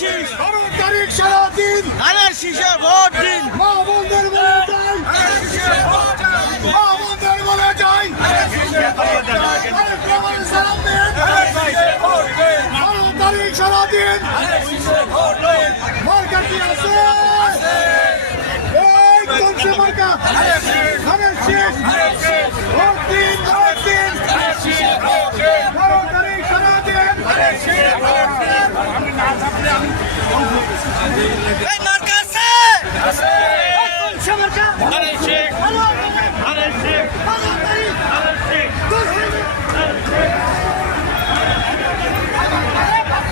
শীষ 12 তারিখ সারাদিন ধানের শীষে ভোট দিন। মা বোনদের বলে যাই, মা বোনদের বলে যাই।